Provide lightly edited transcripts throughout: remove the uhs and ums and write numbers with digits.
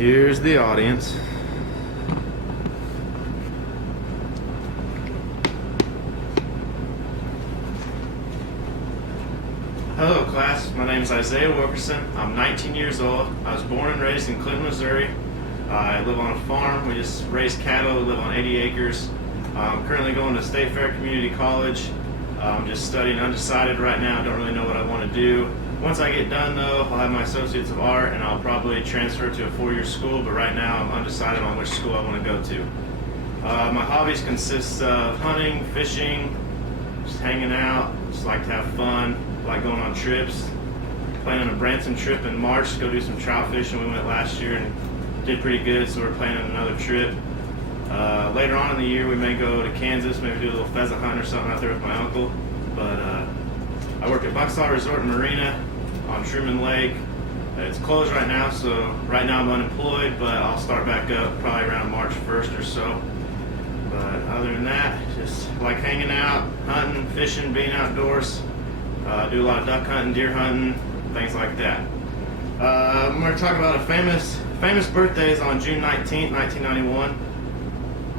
Here's the audience. Hello class, my name is Isaiah Wilkerson. I'm 19 years old. I was born and raised in Clinton, Missouri. I live on a farm. We just raise cattle. We live on 80 acres. I'm currently going to State Fair Community College. I'm just studying, undecided right now. I don't really know what I want to do. Once I get done though, I'll have my Associates of Art and I'll probably transfer to a four-year school, but right now I'm undecided on which school I want to go to. My hobbies consist of hunting, fishing, just hanging out, just like to have fun. Like going on trips. Planning a Branson trip in March to go do some trout fishing. We went last year and did pretty good, so we're planning another trip. Later on in the year we may go to Kansas, maybe do a little pheasant hunt or something out there with my uncle. But I work at Bucksall Resort and Marina on Truman Lake. It's closed right now, so right now I'm unemployed, but I'll start back up probably around March 1st or so. But other than that, just like hanging out, hunting, fishing, being outdoors. Do a lot of duck hunting, deer hunting, things like that. I'm going to talk about a famous birthdays on June 19th, 1991.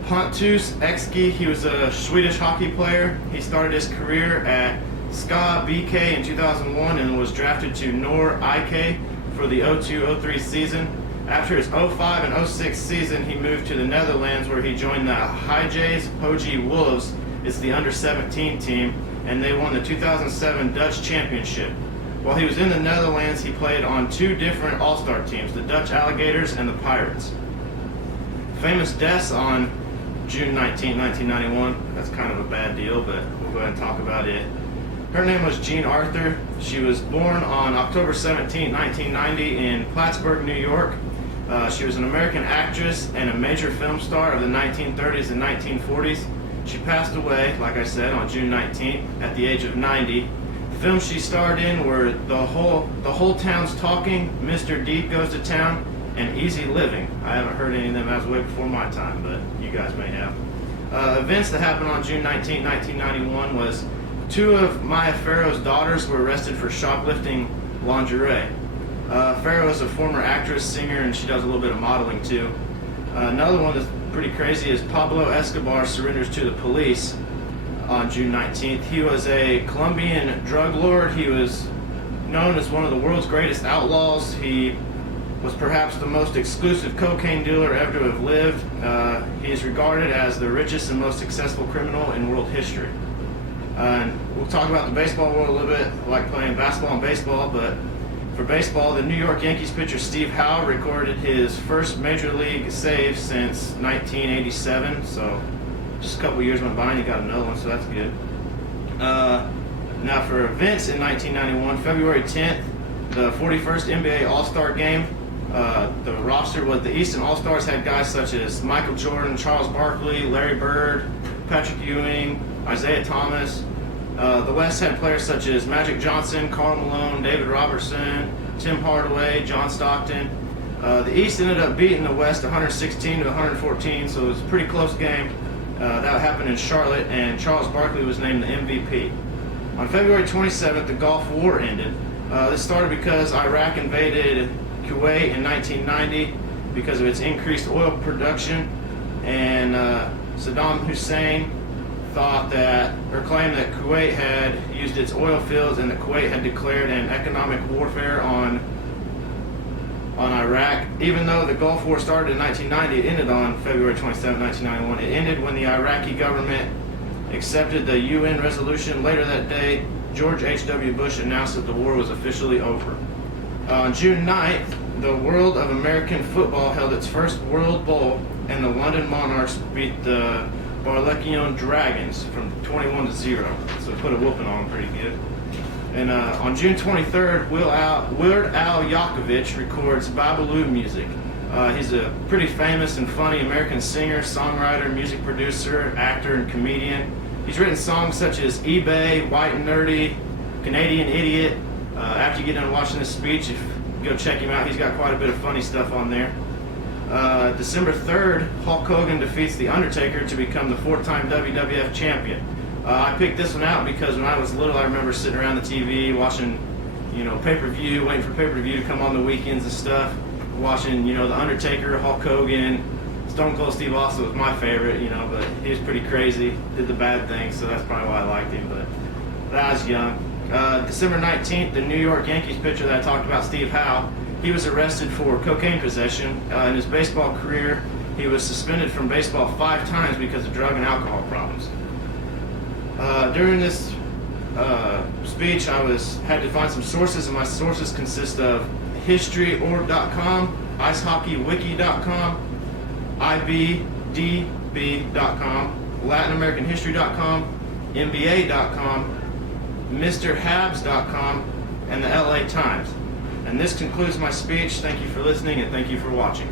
Pontus Ekski, he was a Swedish hockey player. He started his career at SKA BK in 2001 and was drafted to Nor IK for the 02-03 season. After his 05 and 06 season, he moved to the Netherlands where he joined the Hijays Hoge Wolves. It's the under-17 team, and they won the 2007 Dutch Championship. While he was in the Netherlands, he played on two different all-star teams, the Dutch Alligators and the Pirates. Famous deaths on June 19, 1991. That's kind of a bad deal, but we'll go ahead and talk about it. Her name was Jean Arthur. She was born on October 17, 1990 in Plattsburgh, New York. She was an American actress and a major film star of the 1930s and 1940s. She passed away, like I said, on June 19th at the age of 90. The films she starred in were The Whole Town's Talking, Mr. Deep Goes to Town, and Easy Living. I haven't heard any of them. That was way before my time, but you guys may have. Events that happened on June 19, 1991 was two of Maya Farrow's daughters were arrested for shoplifting lingerie. Farrow is a former actress, singer, and she does a little bit of modeling too. Another one that's pretty crazy is Pablo Escobar surrenders to the police on June 19th. He was a Colombian drug lord. He was known as one of the world's greatest outlaws. He was perhaps the most exclusive cocaine dealer ever to have lived. He is regarded as the richest and most successful criminal in world history. And we'll talk about the baseball world a little bit. I like playing basketball and baseball, but for baseball, the New York Yankees pitcher Steve Howe recorded his first major league save since 1987. So just a couple years went by and he got another one, so that's good. Now for events in 1991, February 10th, the 41st NBA All-Star Game. The roster was the Eastern All-Stars had guys such as Michael Jordan, Charles Barkley, Larry Bird, Patrick Ewing, Isaiah Thomas. The West had players such as Magic Johnson, Karl Malone, David Robertson, Tim Hardaway, John Stockton. The East ended up beating the West 116 to 114, so it was a pretty close game. That happened in Charlotte, and Charles Barkley was named the MVP. On February 27th, the Gulf War ended. This started because Iraq invaded Kuwait in 1990 because of its increased oil production, and Saddam Hussein claimed that Kuwait had used its oil fields and that Kuwait had declared an economic warfare on Iraq. Even though the Gulf War started in 1990, it ended on February 27, 1991. It ended when the Iraqi government accepted the UN resolution. Later that day, George H.W. Bush announced that the war was officially over. On June 9th, the World of American Football held its first World Bowl, and the London Monarchs beat the Barlekion Dragons from 21-0. So put a whooping on them pretty good. And on June 23rd, Weird Al Yankovic records Babalu music. He's a pretty famous and funny American singer, songwriter, music producer, actor, and comedian. He's written songs such as eBay, White and Nerdy, Canadian Idiot. After you get done watching this speech, go check him out. He's got quite a bit of funny stuff on there. December 3rd, Hulk Hogan defeats The Undertaker to become the four-time WWF champion. I picked this one out because when I was little, I remember sitting around the TV watching, pay-per-view, waiting for pay-per-view to come on the weekends and stuff. watching, The Undertaker, Hulk Hogan, Stone Cold Steve Austin was my favorite, but he was pretty crazy, did the bad things, so that's probably why I liked him. But I was young. December 19th, the New York Yankees pitcher that I talked about, Steve Howe, he was arrested for cocaine possession. In his baseball career, he was suspended from baseball 5 times because of drug and alcohol problems. During this speech, I had to find some sources, and my sources consist of historyorg.com, icehockeywiki.com, ibdb.com, latinamericanhistory.com, nba.com, mrhabs.com, and the LA Times. And this concludes my speech. Thank you for listening, and thank you for watching.